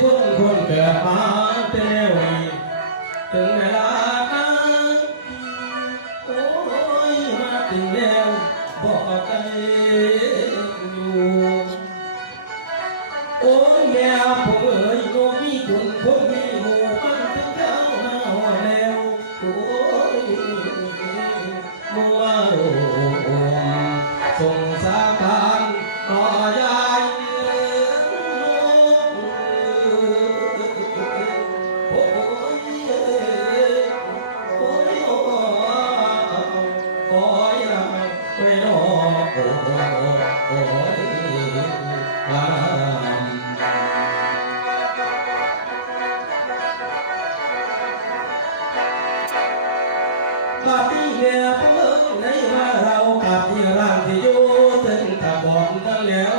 คนเกิดมาเป็นแนวนี้ถึงเวลานั้นโอ้ยมาถึงแล้วบอกใจอยู่โอ้ยแม่ผมเอ๋ยโน้มีคุณผมมีหมู่มันถึงเจ้าหน้าหัวแล้วโอ้ยมัวโอ้ส่งสาการต่อยายบาปีเมียเพิ่งในว่าเรากับที่ร่างที่อยู่ถึงตะบอนทั้งแล้ว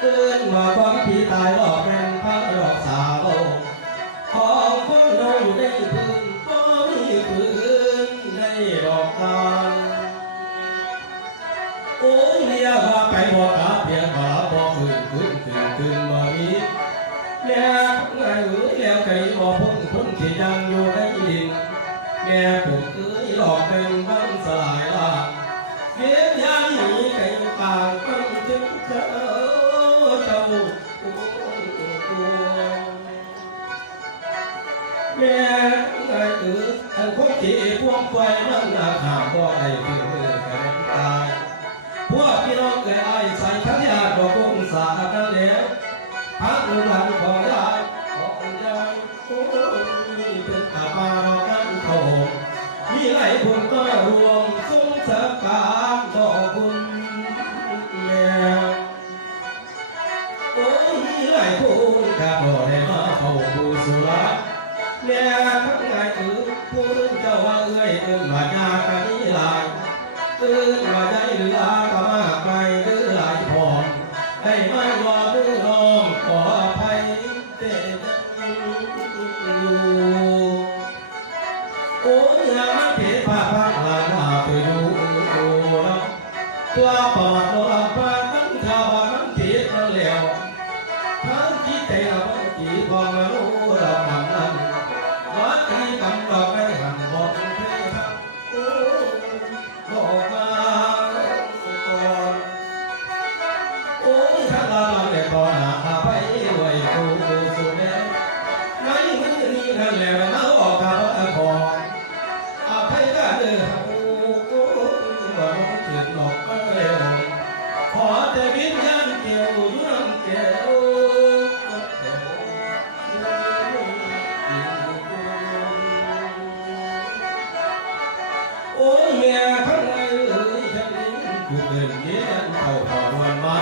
เอิ้นว่าความพี่ตายหลอกเป็นพระหลอกสาวของคนเราอยู่ในพื้นก็มีพื้นในดอกทานโอ้ยเรียกว่าไปบอกกาเพียงว่าบอกขึ้นมามีแม่ไงแล้วไก่บอกพ้นที่ยังอยู่ในดินแม่ผมหลอกเป็นบ้านสลายล่างเพียงยังหนีไก่ปากมันถึงเจ้าแม่ไงอันพวกที่พวกไฟมันหนักหามบ่ได้ถึงมือแก่ตายพวกพี่น้องเกยไอ้ใส่ทั้งญาติบอกวงศากันแล้วพักหลังของยายของยายโอ้ยเป็นอาบากันโตมีหลายคนก็รวมสงสารการต่อคุณแม่โอ้ยมีหลายคนก็บ่ได้มาเข้าบูสุราแม่ทั้งไงผู้เจ้าว่าเอ้ยมาญากันนี่หลายมาใจหรืออาก็มากไปหรือหลายพรให้ไม่รอหรือน้องขออภัยเต็มอยู่โอ้ยอย่ามาเพียพาพักลาหน้าไปดูนะตัวปอดโดนปากตั้งข่าวมันเพียนั่นแล้วทั้งที่ใจเราจีพอมารู้เราทำนั้นวัดที่กำดอกไม่หันบอกเพื่อนโอ้บอกมาก่อนโอ้ยถ้าเราได้ก่อนหาไปไว้กูสุดแล้วไม่มือนี้นั่นแหละมาออกข่าวขออภัยกันเด้อโอ้ว่าน้องเกิดหลอกก็แล้วขอแต่วิญญาณเกี่ยวอยู่น้ำแก้วโอ้ยแม่ข้างในฉันอยู่เดินเย็นเข้าหอวันมา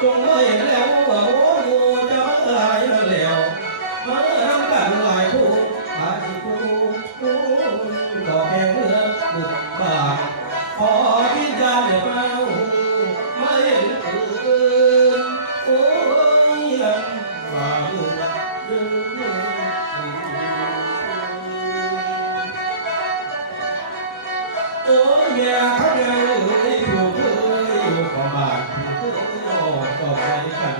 จงไม่เห็นแล้วว่าโอ้โหจะมาหลายแล้วมาทำกันหลายคู่หลายคู่ดอกแห่งเมืองบุกบ้านขอวิญญาณเดี๋ยวมาไม่เห็นโอ้ยลำบากโอ้ยแม่ข้างในผู้อยู่ของบ้านก็ใช้กัน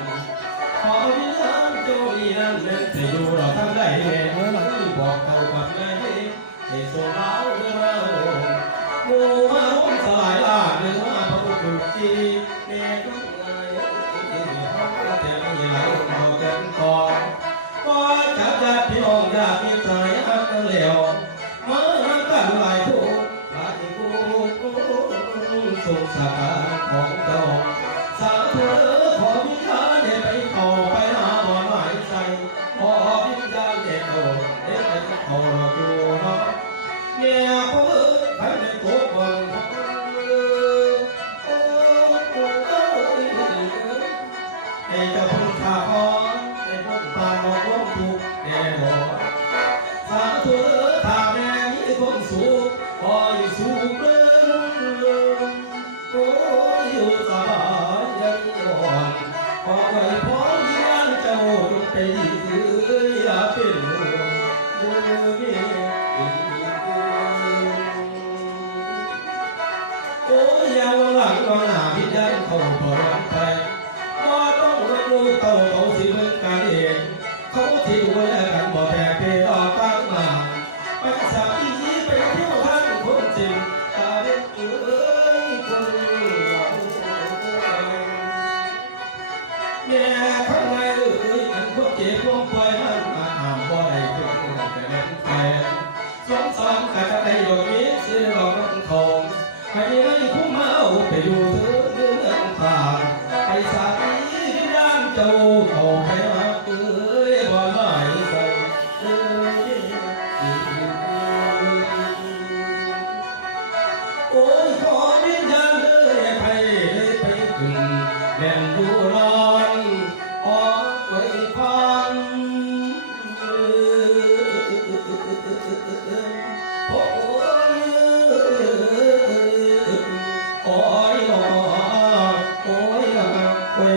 ขอวิญญาณโจดีนั้นจะอยู่เราทำได้แน่เมื่อที่บอกเขากับแม่ให้ส่งเราเมื่อมาหมู่มาร่วมสลายลาดหรือว่าพระบุตรจีแม่ทุกนายเขาแต่ไม่ไหลเขาเต็มก่อนก็จับญาติพี่น้องญาติพี่ชายฮักกันแล้วมาฮักกันหลายคู่หลายคู่สงสารของเจ้าสาธุขอวิญญาณได้ไปต่อไปหาบ่อหมายใจขอวิญญาณได้เข้าได้ไปเข้า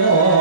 น้อ